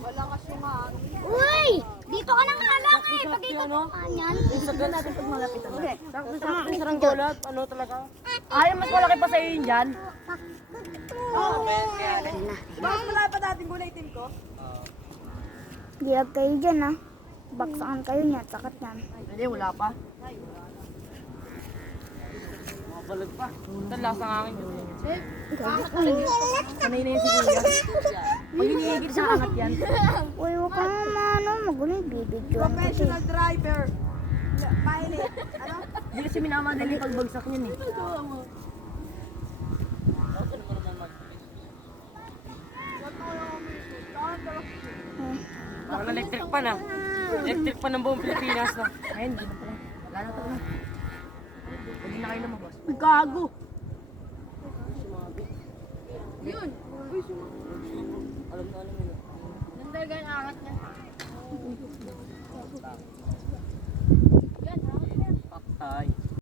Wala kasi nga. Uy! Dito ka na nga lang eh. Pag ito yan. Isagan natin pag malapitan na. Sakto sarang gulat. Ano talaga? Ay, mas malaki pa sa iyo yun dyan. Bakit wala pa dating gulay ko? Di wag kayo dyan ah. Baksakan kayo niyan. Sakat yan. Hindi, wala pa. Mabalag pa. Talas ang akin yun. Sanay na yun si Kuya. Pag hinihigit sa angat yan. Uy, huwag ka naman ano. Magulo yung bibidyo. Professional driver. Pilot. Ano? Hindi kasi minamadali pagbagsak niyan eh. Parang electric pa na. Electric pa ng buong Pilipinas na. Ayun, hindi na pala. Wala na ito na. Hindi na kayo lumabas. Gago! Yun. Alam na yun. Nandaga yung angat niya. Patay.